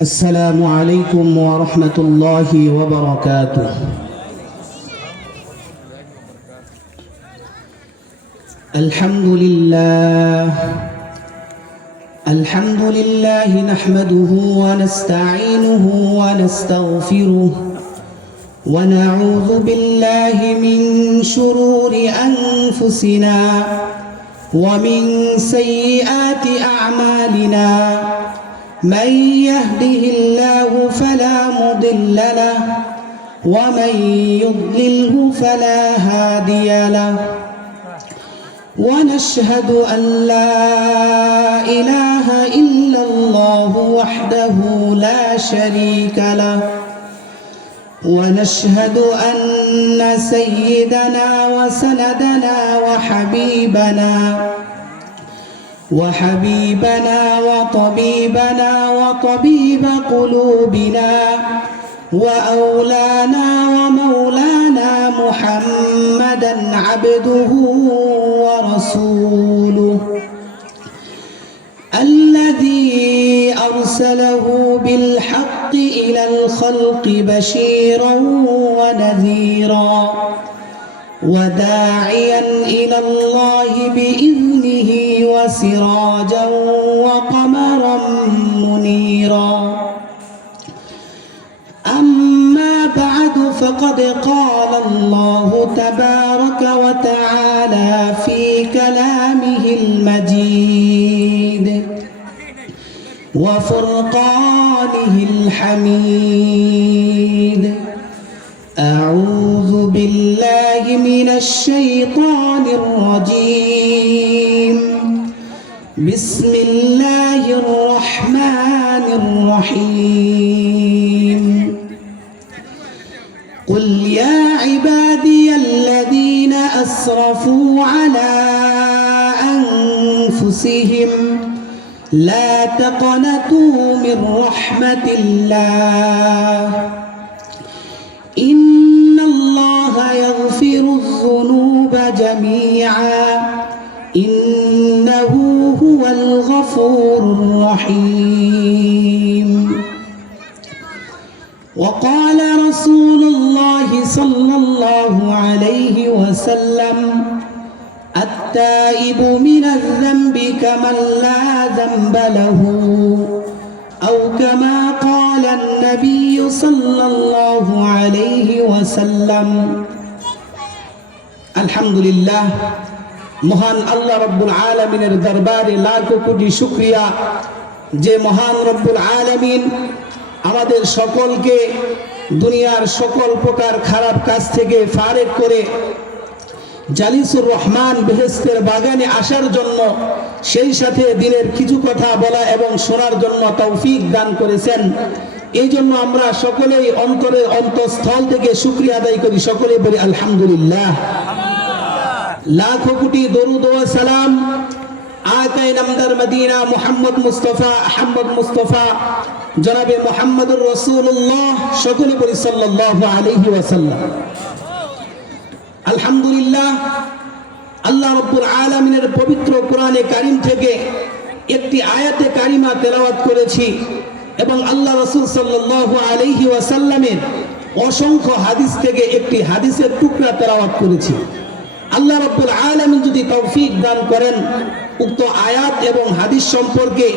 السلام عليكم ورحمة الله وبركاته. الحمد لله نحمده ونستعينه ونستغفره ونعوذ بالله من شرور أنفسنا ومن سيئات أعمالنا. من يهده الله فلا مضل له ومن يضلله فلا هادي له. ونشهد أن لا إله إلا الله وحده لا شريك له. ونشهد أن سيدنا وسندنا وحبيبنا وطبيبنا وطبيب قلوبنا وأولانا ومولانا محمدا عبده ورسوله الذي أرسله بالحق إلى الخلق بشيرا ونذيرا وداعيا إلى الله بإذنه وسراجا وقمرا منيرا. أما بعد فقد قال الله تبارك وتعالى في كلامه المجيد وفرقانه الحميد. أعوذ بالله من الشيطان الرجيم. بسم الله الرحمن الرحيم. قل يا عبادي الذين أسرفوا على أنفسهم لا تقنطوا من رحمة الله إن الله يغفر الذنوب جميعا إنه هو الغفور الرحيم. وقال رسول الله صلى الله عليه وسلم التائب من الذنب كمن لا ذنب له أو كما قال النبي صلى الله عليه وسلم. আলহামদুলিল্লাহ, মহান আল্লাহ রব্বুল আলামিনের দরবারে লাখো কোটি শুকরিয়া যে মহান রব্বুল আলামিন আমাদের সকলকে দুনিয়ার সকল প্রকার খারাপ কাজ থেকে ফারেক করে জালিসুর রহমান বেহেশতের বাগানে আসার জন্য, সেই সাথে দিনের কিছু কথা বলা এবং শোনার জন্য তৌফিক দান করেছেন। এই জন্য আমরা সকলেই অন্তরের অন্তঃস্থল থেকে শুকরিয়া আদায় করি। সকলে বলি আলহামদুলিল্লাহ। লাখো কোটি দরুদ ও সালাম আকায়ে নামদার মদিনা মুহাম্মদ মুস্তাফা আহমদ মুস্তাফা জনাবে মুহাম্মদুর রাসূলুল্লাহ, সকলে বলি সাল্লাল্লাহু আলাইহি ওয়াসাল্লাম। আলহামদুলিল্লাহ, আল্লাহ রাব্বুল আলামিনের পবিত্র কোরআনে কারীম থেকে একটি আয়াতে কারিমা তেলাওয়াত করেছি এবং আল্লাহ রাসূল সাল্লাল্লাহু আলাইহি ওয়াসাল্লামের অসংখ্য হাদিস থেকে একটি হাদিসের টুকরা তেলাওয়াত করেছি। আল্লাহ রাব্বুল আলামিন যদি তৌফিক দান করেন, উক্ত আয়াত এবং হাদিস সম্পর্কে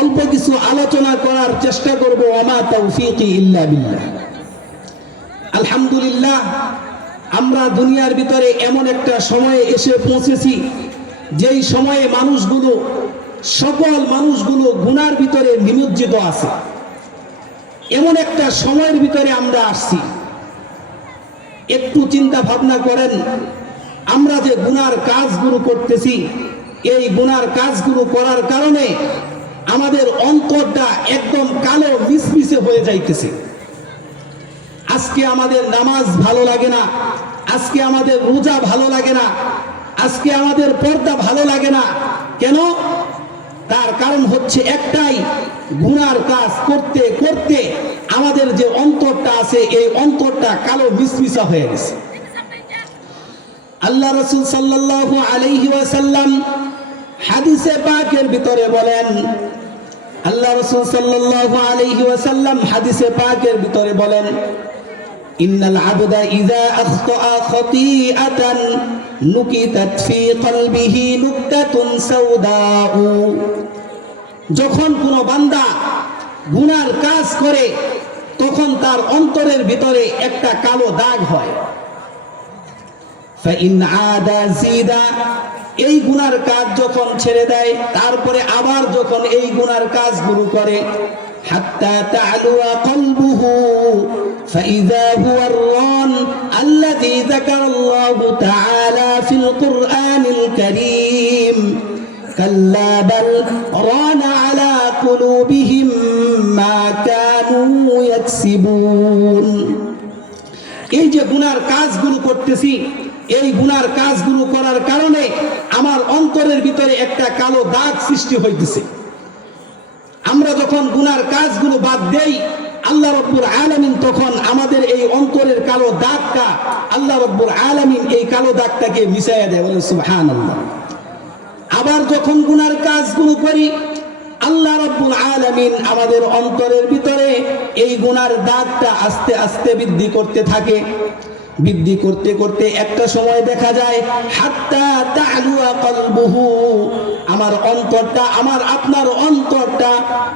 অল্প কিছু আলোচনা করার চেষ্টা করব। ওয়ামা তৌফিকি ইল্লা বিল্লাহ। আলহামদুলিল্লাহ, আমরা দুনিয়ার ভিতরে এমন একটা সময়ে এসে পৌঁছেছি যেই সময়ে সকল মানুষগুলো গুনার ভিতরে নিমজ্জিত আছে। এমন একটা সময়ের ভিতরে আমরা আসছি। একটু চিন্তা ভাবনা করেন, আমরা যে গুনার কাজগুলো করতেছি, এই গুনার কাজগুলো করার কারণে আমাদের অন্তরটা একদম কালো মিসমিসে হয়ে যাইতেছে। আজকে আমাদের নামাজ ভালো লাগে না, আজকে আমাদের রোজা ভালো লাগে না, আজকে আমাদের পর্দা ভালো লাগে না। কেন? তার কারণ হচ্ছে একটাই, গুনার কাজ করতে করতে আমাদের যে অন্তরটা আছে, এই অন্তরটা কালো মিসমিসা হয়ে গেছে। আল্লাহ রাসূল সাল্লাল্লাহু আলাইহি ওয়াসাল্লাম হাদিসে পাকের ভিতরে বলেন, আল্লাহ রাসূল সাল্লাল্লাহু আলাইহি ওয়াসাল্লাম হাদিসে পাকের ভিতরে বলেন, ইন্নাল আবদা ইযা আখতাআ খতিআতান নুকিতাত ফি কলবিহি নুকতাতুন সাওদাউ। যখন কোনো বান্দা গুনার কাজ করে তখন তার অন্তরের ভিতরে একটা কালো দাগ হয়। ফাইন আদা জিদা, এই গুনার কাজ যখন ছেড়ে দেয় তারপরে আবার যখন এই গুনার কাজগুলো করে, হাত্তা তা'লুয়া কলবুহু ফাইযা হুয়া আর-রান আল্লাযী যাকারাল্লাহু তাআলা ফিল কুরআনিল কারীম কাল্লা বাল রানা আলা কুলুবিহিম মা কানু ইয়াকসিবুন। এই যে গুনার কাজগুলো করতেছি, এই গুনার কাজগুলো করার কারণে আমার অন্তরের ভিতরে একটা কালো দাগ সৃষ্টি হইতেছে। আমরা যখন গুনার কাজগুলো বাদ দেই, আল্লাহ রাব্বুল আলামিন তখন আমাদের এই অন্তরের কালো দাগটা, আল্লাহ রাব্বুল আলামিন এই কালো দাগটাকে মিশাইয়া দেয়। বলেন সুবহানাল্লাহ। আবার যখন গুনার কাজগুলো করি, আল্লাহ রাব্বুল আলামিন আমাদের অন্তরের ভিতরে এই গুনার দাগটা আস্তে আস্তে বৃদ্ধি করতে থাকে। বৃদ্ধি করতে করতে একটা সময় দেখা যায় হাত্তা তা'লুয়া কলবুহু, আমার অন্তরটা, আমার আপনার অন্তরটা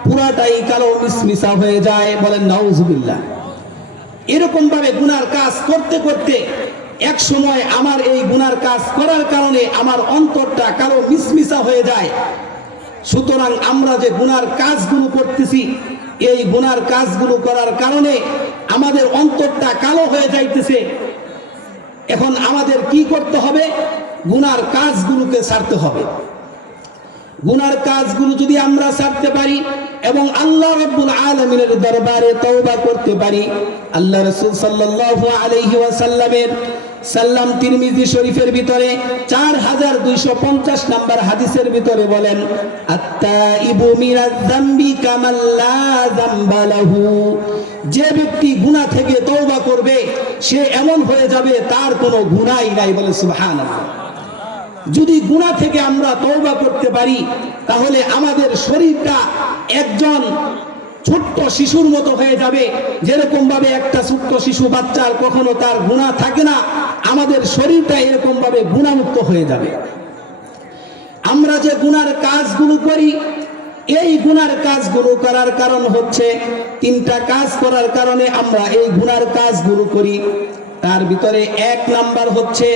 পুরাটাই কালো মিসমিসা হয়ে যায়। বলেন নাউজুবিল্লাহ। এরকম ভাবে গুনার কাজ করতে করতে এক সময় আমার এই গুনার কাজ করার কারণে আমার অন্তরটা কালো মিসমিসা হয়ে যায়। সুতরাং আমরা যে গুনার কাজগুলো করতেছি, এই গুনার কাজগুলো করার কারণে আমাদের অন্তরটা কালো হয়ে যাইতেছে। এখন আমাদের কি করতে হবে? গুনার কাজগুলোকে ছাড়তে হবে। গুনার কাজগুলো যদি আমরা ছাড়তে পারি এবং আল্লাহ রাব্বুল আলামিনের দরবারে তওবা করতে পারি, আল্লাহ রাসূল সাল্লাল্লাহু আলাইহি ওয়াসাল্লামের সাল্লাম তিরমিজি শরীফের ভিতরে 4250 নাম্বার হাদিসের ভিতরে বলেন, আত-তাইবু মিনাজ যামবি কামাল্লা যামবা লাহু। যে ব্যক্তি গুনাহ থেকে তওবা করবে সে এমন হয়ে যাবে তার কোনো গুনাহই নাই। বলে সুবহানাল্লাহ। যদি গুনাহ থেকে আমরা তওবা করতে পারি তাহলে আমাদের শরীরটা একজন ছোট্ট শিশুর মতো হয়ে যাবে। যেরকম ভাবে একটা ছোট্ট শিশু বাচ্চার কখনো তার গুনাহ থাকে না, আমাদের শরীরটা এরকম ভাবে গুনাহমুক্ত হয়ে যাবে। আমরা যে গুনার কাজগুলো করি, এই গুনার কাজগুলো করার কারণ হচ্ছে, তিনটা কাজ করার কারণে আমরা এই গুনার কাজগুলো করি। তার ভিতরে এক নাম্বার হচ্ছে,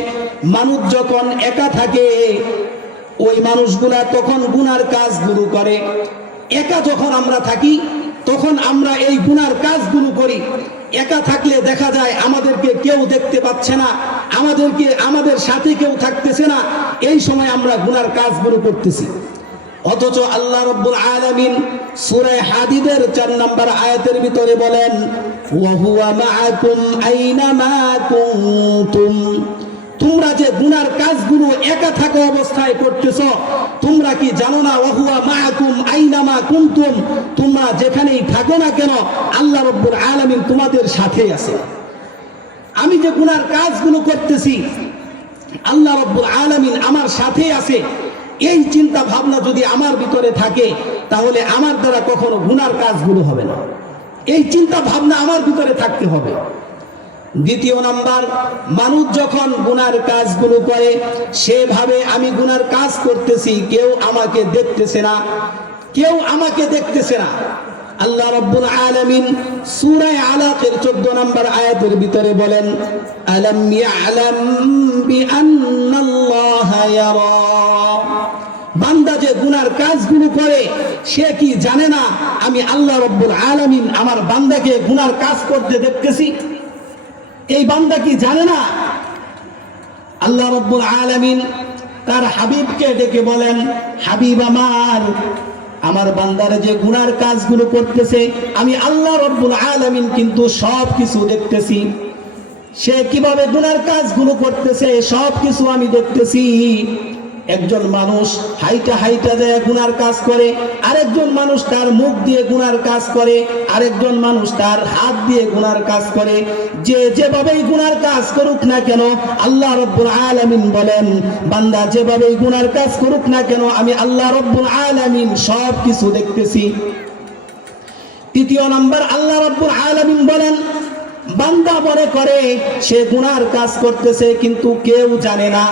মানুষ যখন একা থাকে ওই মানুষগুলা তখন গুনার কাজগুলো করে। একা যখন আমরা থাকি তখন আমরা এই গুনার কাজগুলো করি। একা থাকলে দেখা যায় আমাদেরকে কেউ দেখতে পাচ্ছে না, আমাদের সাথে কেউ থাকতেছে না, এই সময় আমরা গুনার কাজগুলো করতেছি। অথচ আল্লাহ রাব্বুল আলামিন সূরা হাদীদের 4 নম্বর আয়াতের ভিতরে বলেন, ওয়া হুয়া মাআকুম আইনামা কুনতুম। তোমরা যে গুনার কাজগুলো একা থাকা অবস্থায় করতেছো, তোমরা কি জানো না ওয়া হুয়া মাআকুম আইনামা কুনতুম, তোমরা যেখানেই থাকো না কেন আল্লাহ রাব্বুল আলামিন তোমাদের সাথেই আছে। আমি যে গুনার কাজগুলো করতেছি আল্লাহ রাব্বুল আলামিন আমার সাথেই আছে, এই চিন্তা ভাবনা যদি আমার ভিতরে থাকে তাহলে আমার দ্বারা কখনো গুনার কাজগুলো হবে না। এই চিন্তা ভাবনা আমার ভিতরে থাকতে হবে। দ্বিতীয় নাম্বার, মানুষ যখন গুনার কাজগুলো করে সেভাবে আমি গুনার কাজ করতেছি, কেউ আমাকে দেখতেছে না, কেউ আমাকে দেখতেছে না। আল্লাহ রাব্বুল আলামিন সূরা আলাকের 14 নম্বর আয়াতের ভিতরে বলেন, আলাম ইয়ালাম বিআন্নাল্লাহা ইয়ারা। বান্দা যে গুনার কাজগুলো করে সে কি জানে না আমি আল্লাহ রাব্বুল আলামিন আমার বান্দাকে গুনার কাজ করতে দেখতেছি? এই বান্দা কি জানে না? আল্লাহ রাব্বুল আলামিন তার হাবিবকে ডেকে বলেন, হাবিব আমার বান্দারা যে গুনার কাজগুলো করতেছে আমি আল্লাহ রাব্বুল আলামিন কিন্তু সব কিছু দেখতেছি। সে কিভাবে গুনার কাজগুলো করতেছে সব কিছু আমি দেখতেছি। একজন মানুষ হাইটা হাইটা যায় গুনার কাজ করে, আরেকজন মানুষ তার মুখ দিয়ে গুনার কাজ করে, আরেকজন মানুষ তার হাত দিয়ে গুনার কাজ করে। যে যেভাবেই গুনার কাজ করুক না কেন, আল্লাহ রাব্বুল আলামিন বলেন, বান্দা যেভাবেই গুনার কাজ করুক না কেন, আমি আল্লাহ রাব্বুল আলামিন সব কিছু দেখতেছি। তৃতীয় নাম্বার, আল্লাহ রাব্বুল আলামিন বলেন, বান্দা মনে করে সে গুনার কাজ করতেছে কিন্তু কেউ জানে না।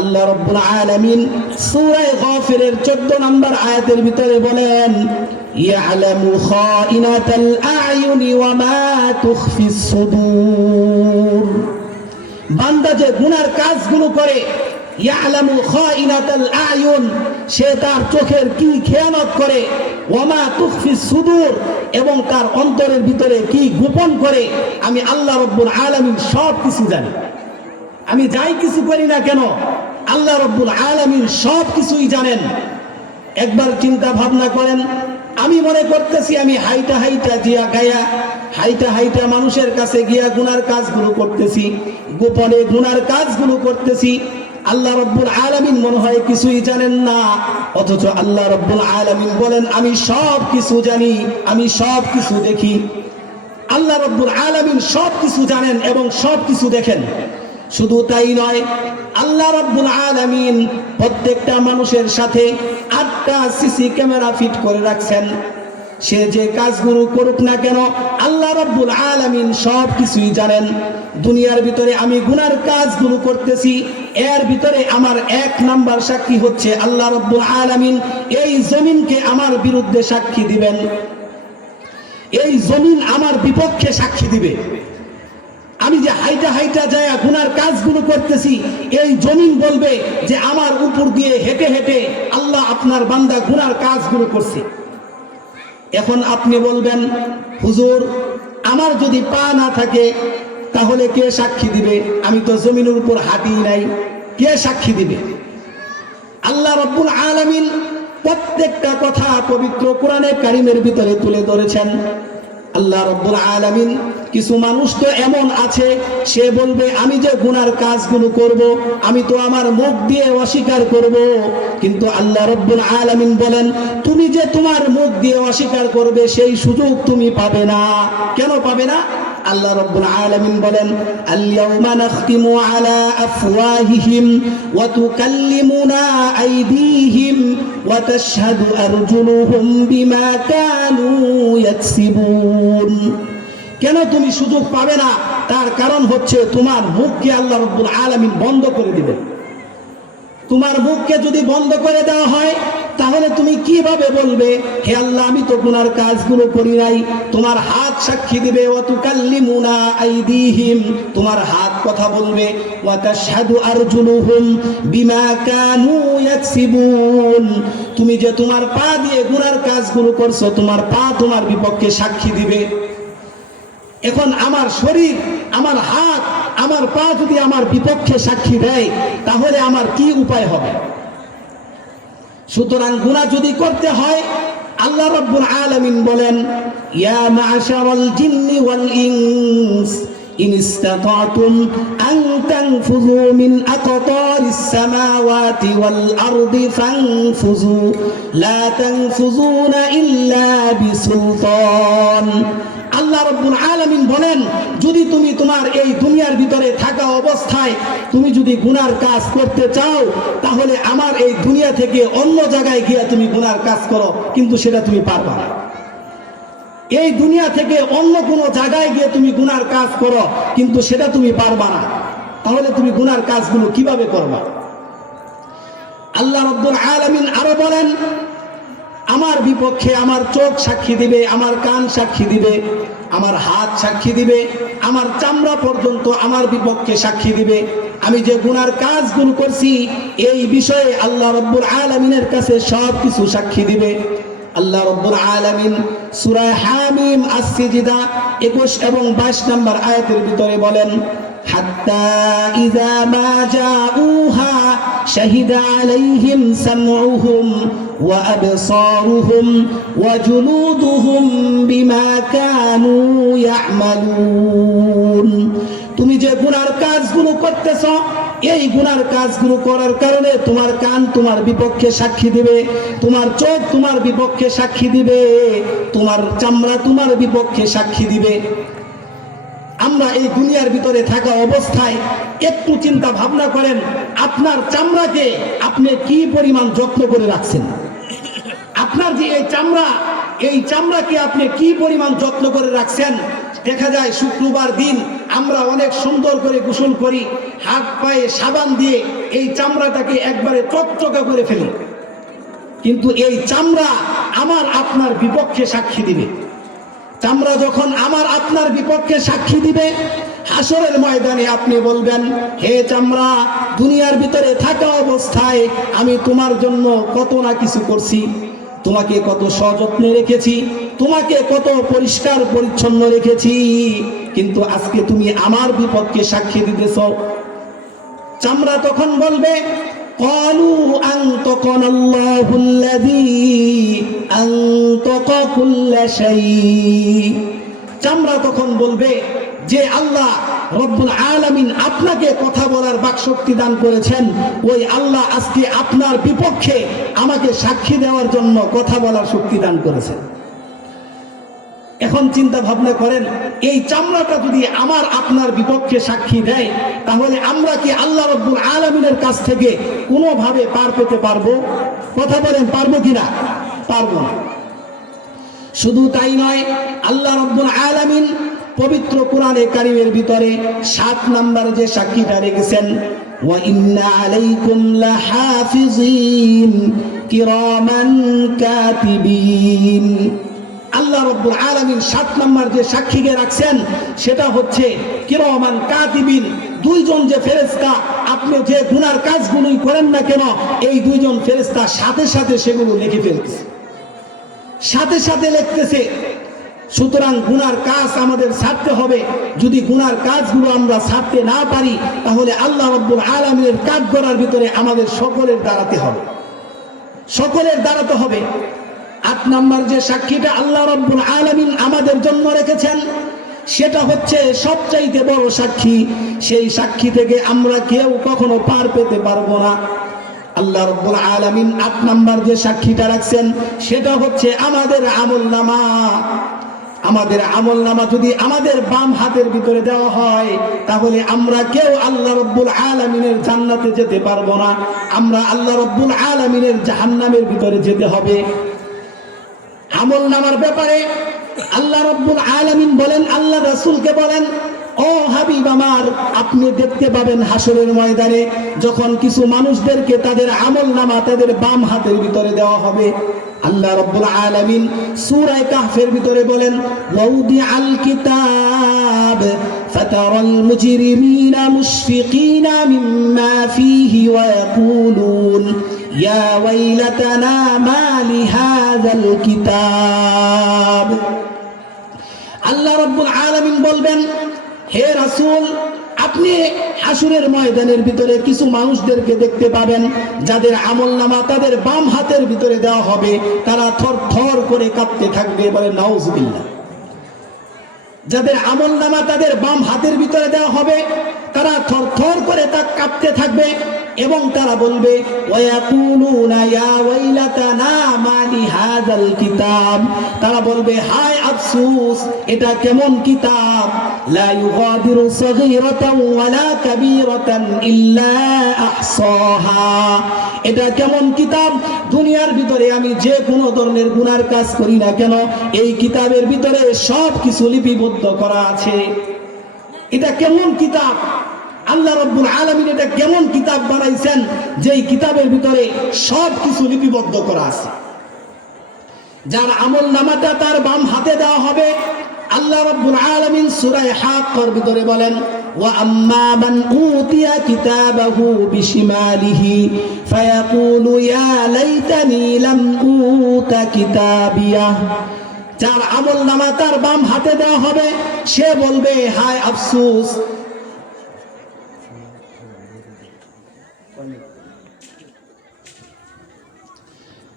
আল্লাহ রাব্বুল আলামিন সূরা গাফিরের 14 নম্বর আয়াতের ভিতরে বলেন, ইয়ালামু খাইনাতাল আ'য়ুনি ওয়া মা তুখফিস সুদূর। বান্দা যে গুনার কাজগুলো করে, ইয়ালামু খাইনাতাল আ'য়ুন, সে তার চোখের কি খেয়ানত করে, ওয়া মা তুখফিস সুদূর, এবং তার অন্তরের ভিতরে কি গোপন করে, আমি আল্লাহ রাব্বুল আলামিন সব কিছু জানি। আমি যাই কিছু করি না কেন, আল্লাহ রাব্বুল আলামিন সব কিছুই জানেন। একবার চিন্তা ভাবনা করেন, আমি মনে করতেছি আমি হাইটা হাইটা জিয়া গায়া হাইটা হাইটা মানুষের কাছে গিয়া গুনার কাজগুলো করতেছি, গোপনে গুনার কাজগুলো করতেছি। আল্লাহ রাব্বুল আলামিন মনে হয় কিছুই জানেন না, অথচ আল্লাহ রাব্বুল আলামিন বলেন, আমি সব কিছু জানি, আমি সব কিছু দেখি। আল্লাহ রাব্বুল আলামিন সব কিছু জানেন এবং সব কিছু দেখেন। শুধু তাই নয়, আল্লাহ রাব্বুল আলামিন প্রত্যেকটা মানুষের সাথে 8টা সিসি ক্যামেরা ফিট করে রাখছেন। সে যে কাজগুলো করুক না কেন, আল্লাহ রাব্বুল আলামিন সব কিছুই জানেন। দুনিয়ার ভিতরে আমি গুনার কাজগুলো করতেছি, এর ভিতরে আমার 1 নাম্বার সাক্ষী হচ্ছে আল্লাহ রাব্বুল আলামিন। এই জমিনকে আমার বিরুদ্ধে সাক্ষী দিবেন, এই জমিন আমার বিপক্ষে সাক্ষী দিবে। আমি যে হাইটা হাইটা যায় গুনার কাজগুলো করতেছি, এই জমিন বলবে যে আমার উপর দিয়ে হেঁটে হেঁটে আল্লাহ আপনার বান্দা গুনার কাজগুলো করছে। এখন আপনি বলবেন, হুজুর আমার যদি পা না থাকে তাহলে কে সাক্ষী দিবে? আমি তো জমিনের উপর হাঁটি নাই, কে সাক্ষী দিবে? আল্লাহ রাব্বুল আলামিন প্রত্যেকটা কথা পবিত্র কোরআনে কারিমের ভিতরে তুলে ধরেছেন। আল্লাহ রাব্বুল আলামিন, কিছু মানুষ তো এমন আছে, সে বলবে আমি যে গুনার কাজগুলো করব আমি তো আমার মুখ দিয়ে অস্বীকার করব, কিন্তু আল্লাহ রাব্বুল আলামিন বলেন, তুমি যে তোমার মুখ দিয়ে অস্বীকার করবে সেই সুযোগ তুমি পাবে না। কেন পাবে না? আল্লাহ রাব্বুল আলামিন বলেন, আল ইয়াউমা নাখতিমু আলা আফওয়াহিহিম ওয়া তুকাল্লিমুনা আইদিহিম ওয়া তাশহাদু আরজুলুহুম বিমা কানু ইয়াকসিবুন। কেন তুমি সুযোগ পাবে না? তার কারণ হচ্ছে তোমার মুখকে আল্লাহ রাব্বুল আলামিন বন্ধ করে দিবেন। তোমার মুখকে যদি বন্ধ করে দেওয়া হয়, তাহলে তুমি কিভাবে বলবে, হে আল্লাহ আমি তো গুনার কাজগুলো করি নাই? তোমার হাত সাক্ষী দিবে, ওয়া তুকাল্লিমুনা আইদিহিম, তোমার হাত কথা বলবে, ওয়া তাশহাদু আরজুলুহুম বিমা কানু ইয়াকসিবুন, তুমি যে তোমার পা দিয়ে গুনার কাজগুলো করছো, তোমার পা তোমার বিপক্ষে সাক্ষী দিবে। এখন আমার শরীর, আমার হাত, আমার পা যদি আমার বিপক্ষে সাক্ষী দেয়, তাহলে আমার কি উপায় হবে? সুতরাং গুনাহ যদি করতে হয়, আল্লাহ রাব্বুল আলামিন বলেন, ইয়া মা'শারাল জিন্নি ওয়াল ইনস ইন ইসতাতা'তুম আন তানফুযু মিন আকতারিস সামাওয়াতি ওয়াল আরদি ফানফুযু লা তানফুযুনা ইল্লা বিসুলতান। আল্লাহ রাব্বুল আলামিন বলেন, যদি তুমি তোমার এই দুনিয়ার ভিতরে থাকা অবস্থায় তুমি যদি গুনার কাজ করতে চাও, তাহলে আমার এই দুনিয়া থেকে অন্য জায়গায় গিয়ে তুমি গুনার কাজ করো, কিন্তু সেটা তুমি পারবা না। এই দুনিয়া থেকে অন্য কোনো জায়গায় গিয়ে তুমি গুনার কাজ করো, কিন্তু সেটা তুমি পারবা না। তাহলে তুমি গুনার কাজগুলো কিভাবে করবা? আল্লাহ রাব্বুল আলামিন আরো বলেন, আমার বিপক্ষে আমার চোখ সাক্ষী দিবে, আমার কান সাক্ষী দিবে, আমার হাত সাক্ষী দিবে, আমার চামড়া পর্যন্ত আমার বিপক্ষে সাক্ষী দিবে। আমি যে গুনার কাজগুলো করছি এই বিষয়ে আল্লাহ রাব্বুল আলামিনের কাছে সব কিছু সাক্ষী দিবে। আল্লাহ রাব্বুল আলামিন সূরা হামিম আস-সিজদা 21 এবং 22 নম্বর আয়াতের ভিতরে বলেন, হাত্তা ইযা মা জাউহা শাহিদা আলাইহিম সামউহুম ওয়া আবসারুহুম ওয়া জুলুদুহুম বিমা কানু ইয়ামালুন। তুমি যে গুনার কাজগুলো করতেছ, এই গুনার কাজগুলো করার কারণে তোমার কান তোমার বিপক্ষে সাক্ষী দিবে, তোমার চোখ তোমার বিপক্ষে সাক্ষী দিবে, তোমার চামড়া তোমার বিপক্ষে সাক্ষী দিবে। আমরা এই দুনিয়ার ভিতরে থাকা অবস্থায় একটু চিন্তা ভাবনা করেন, আপনার চামড়াকে আপনি কি পরিমাণ যত্ন করে রাখছেন। আপনার যে এই চামড়াকে আপনি কি পরিমাণ যত্ন করে রাখছেন। দেখা যায় শুক্রবার দিন আমরা অনেক সুন্দর করে গোসল করি, হাত পায়ে সাবান দিয়ে এই চামড়াটাকে একবারে চকচকা করে ফেলি, কিন্তু এই চামড়া আমার আপনার বিপক্ষে সাক্ষী দিবে। চামড়া যখন আমার আপনার বিপক্ষে সাক্ষী দিবে, হাসরের ময়দানে আপনি বলবেন, হে চামড়া, দুনিয়ার ভিতরে থাকা অবস্থায় আমি তোমার জন্য কত না কিছু করছি, তোমাকে কত সযত্নে রেখেছি, তোমাকে কত পরিষ্কার পরিচ্ছন্ন রেখেছি, কিন্তু আজকে তুমি আমার বিপক্ষে সাক্ষী দিতেছ। চামড়া তখন বলবে, ক্বালু আনতাকানা আল্লাহুল্লাযী আনতাকা কুল্লা শাই। চামড়া তখন বলবে যে আল্লাহ রব্বুল আলামিন আপনাকে কথা বলার বাকশক্তি দান করেছেন, ওই আল্লাহ আজকে আপনার বিপক্ষে আমাকে সাক্ষী দেওয়ার জন্য কথা বলার শক্তি দান করেছেন। এখন চিন্তা ভাবনা করেন, এই চামড়াটা যদি আমার আপনার বিপক্ষে সাক্ষী দেয়, তাহলে আমরা কি আল্লাহ রব্বুল আলামিনের কাছ থেকে কোনোভাবে পার পেতে পারবো? কথা বলেন, পারবো কিনা? পারবো না। শুধু তাই নয়, আল্লাহ রব্বুল আলামিন পবিত্র কোরআনে কারীমের ভিতরে 7 নাম্বার যে সাক্ষীটা রেখেছেন, ওয়া ইন্না আলাইকুম লাহাফিজিন কিরামান কাতিবিন। আল্লাহ রব্বুল আলামিন 7 নাম্বার যে সাক্ষীকে রাখছেন সেটা হচ্ছে কিরামান কাতিবিন। দুইজন যে ফেরেশতা, আপনি যে গুনার কাজগুলোই করেন না কেন, এই দুইজন ফেরেশতা সাথে সাথে সেগুলো লিখে ফেলতেছে, সাথে সাথে লিখতেছে। সুতরাং গুনার কাজ আমাদের ছাড়তে হবে। যদি গুনার কাজগুলো আমরা ছাড়তে না পারি, তাহলে আল্লাহ রব্বুল আলামিনের কাজ করার ভিতরে আমাদের সকলের দাঁড়াতে হবে, সকলের দাঁড়াতে হবে। 8 নাম্বার যে সাক্ষীটা আল্লাহ রব্বুল আলামিন আমাদের জন্য রেখেছেন, সেটা হচ্ছে সবচাইতে বড় সাক্ষী। সেই সাক্ষী থেকে আমরা কেউ কখনো পার পেতে পারবো না। আল্লাহ রব্বুল আলামিন 8 নাম্বার যে সাক্ষীটা রাখছেন সেটা হচ্ছে আমাদের আমলনামা। আমাদের আমলনামা যদি আমাদের বাম হাতের ভিতরে দেওয়া হয়, তাহলে আমরা কেউ আল্লাহ রব্বুল আলামিনের জান্নাতে যেতে পারবো না, আমরা আল্লাহ রব্বুল আলামিনের জাহান্নামের ভিতরে যেতে হবে। আমলনামার ব্যাপারে আল্লাহ রব্বুল আলামিন বলেন, আল্লাহ রাসূলকে বলেন, ও হাবিব আমার, আপনি দেখতে পাবেন হাসরের ময়দানে যখন কিছু মানুষদেরকে তাদের আমলনামা তাদের বাম হাতের ভিতরে দেওয়া হবে, আল্লাহ রাব্বুল আলামিন সূরা কাহফের ভিতরে বলেন, ওয়াউদিআল কিতাব ফাতারাল মুজরিমিনা মুশফিকিনা মিম্মা ফীহি ওয়া ইয়াকুলুন ইয়া ওয়াইলাতানা মা লিহাযাল কিতাব। আল্লাহ রাব্বুল আলামিন বলবেন, হে রাসূল, আপনি হাসরের ময়দানের ভিতরে কিছু মানুষদেরকে দেখতে পাবেন যাদের আমলনামা তাদের বাম হাতের ভিতরে দেওয়া হবে, তারা থরথর করে কাঁপতে থাকবে। বলে নাউজুবিল্লাহ। যাদের আমলনামা তাদের বাম হাতের ভিতরে দেওয়া হবে, তারা থরথর করে তা কাঁপতে থাকবে এবং তারা বলবে, ওয়ায়াকুলুনা ইয়া ওয়াইলাতানা মা লিহাযাল কিতাব। তারা বলবে, হায় আফসোস, এটা কেমন কিতাব, লা ইউগাদিরু সাগীরাতান ওয়ালা কাবীরাতান ইল্লা আহসাহা। এটা কেমন কিতাব, দুনিয়ার ভিতরে আমি যে কোনো ধরনের গুনার কাজ করি না কেন, এই কিতাবের ভিতরে সব কিছু লিপিবদ্ধ করা আছে। এটা কেমন কিতাব, আল্লাহ রাব্বুল আলামিন এটা কেমন কিতাব বানাইছেন যেই কিতাবের ভিতরে সব কিছু লিপিবদ্ধ করা আছে। যার আমলনামাটা তার বাম হাতে দেওয়া হবে, আল্লাহ রাব্বুল আলামিন সূরা হাক্কার ভিতরে বলেন, ওয়া আম্মা মান উতিয়া কিতাবাহু বিশিমালিহি ফায়াকুলু ইয়া লাইতানি লাম উতা কিতাবিয়াহ। যার আমলনামা তার বাম হাতে দেওয়া হবে, সে বলবে, হায় আফসোস,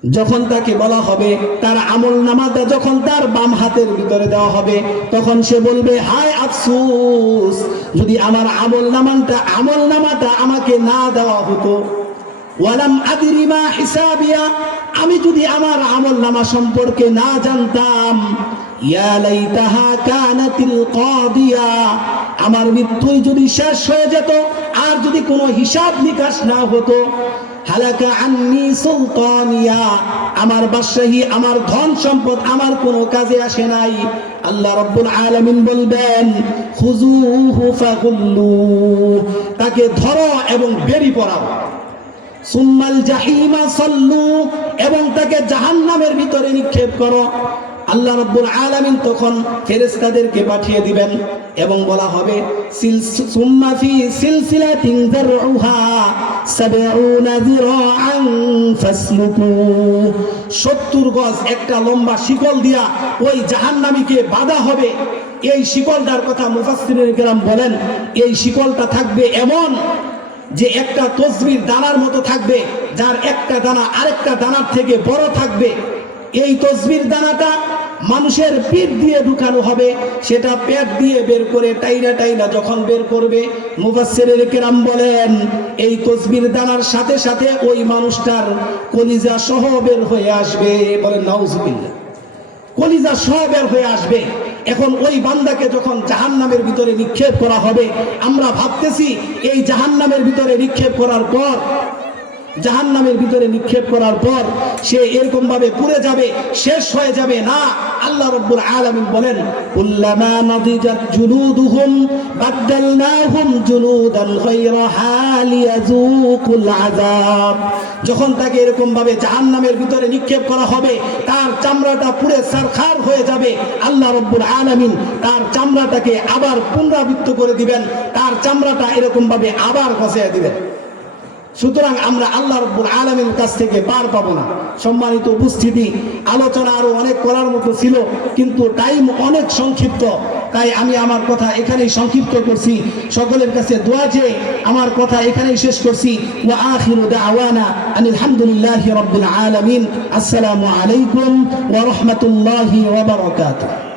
যখন তাকে বলা হবে তার আমল নামাটা যখন তার বাম হাতের ভিতরে দেওয়া হবে, তখন সে বলবে হায় আফসোস, যদি আমার আমল নামাটা আমাকে না দেওয়া হতো। ওয়ালাম আদরি মা হিসাবিয়া, আমি যদি আমার আমল নামা সম্পর্কে না জানতাম। ইয়া লাইতাহা কানাতিল কাদিয়া, আমার মৃত্যুই যদি শেষ হয়ে যেত আর যদি কোনো হিসাব নিকাশ না হতো। হালাকা আন্নি সুলতানিয়া, আমার বাদশাহী, আমার ধন সম্পদ আমার কোনো কাজে আসে নাই। আল্লাহ রাব্বুল আলামিন বলবেন খুযুহু ফাগুল্লু, তাকে ধরো এবং বেরি পড়াও। সুম্মাল জাহিমা সাল্লু, এবং তাকে জাহান্নামের ভিতরে নিক্ষেপ করো। আল্লাহ রাব্বুল আলামিন তখন ফেরেশতাদেরকে পাঠিয়ে দিবেন এবং বলা হবে সুম্মা ফি সিলসিলাতিন যারউহা 70 যিরাআন ফাসলুকু, 70 গজ একটা লম্বা শিকল দিয়া ওই জাহান্নামীকে বাঁধা হবে। এই শিকলটার কথা মুফাসসিরিন কেরাম বলেন, এই শিকলটা থাকবে এমন যে একটা তসবির দানার মতো থাকবে, যার একটা দানা আরেকটা দানার থেকে বড় থাকবে। এই তসবির দানাটা মানুষের পিঠ দিয়ে ঢুকানো হবে, সেটা পেট দিয়ে বের করে টাইনা যখন বের করবে, মুফাসসিরিন কেরাম বলেন এই তসবির দানার সাথে সাথে ওই মানুষটার কলিজা সহ বের হয়ে আসবে। বলেন নাউজুবিল্লাহ, কলিজা সহ বের হয়ে আসবে। এখন ওই বান্দাকে যখন জাহান্নামের ভিতরে নিক্ষেপ করা হবে, আমরা ভাবতেছি এই জাহান্নামের ভিতরে নিক্ষেপ করার পর সে এরকম ভাবে পুড়ে যাবে, শেষ হয়ে যাবে না। আল্লাহ রাব্বুল আলামিন বলেন কুল্লামা নাদিজাত জুলুদুহুম বাদদালনাহুম জুলুদান গায়রাহা লিয়াযুকুল আযাব, যখন তাকে এরকম ভাবে জাহান্নামের ভিতরে নিক্ষেপ করা হবে, তার চামড়াটা পুড়ে ছারখার হয়ে যাবে। আল্লাহ রাব্বুল আলামিন তার চামড়াটাকে আবার পুনরাবৃত্ত করে দিবেন, তার চামড়াটা এরকম ভাবে আবার গজায় দিবেন। সুতরাং আমরা আল্লাহ রাব্বুল আলামিনের কাছ থেকে পার পাবো না। সম্মানিত উপস্থিতি, আলোচনা আরো অনেক করার মতো ছিল, কিন্তু টাইম অনেক সংক্ষিপ্ত, তাই আমি আমার কথা এখানেই সংক্ষিপ্ত করছি। সকলের কাছে দোয়া চেয়ে আমার কথা এখানেই শেষ করছি। ওয়া আখিরু দাওয়ানা আনিল হামদুলিল্লাহি রাব্বিল আলামিন। আসসালামু আলাইকুম ওয়া রাহমাতুল্লাহি ওয়া বারাকাতুহু।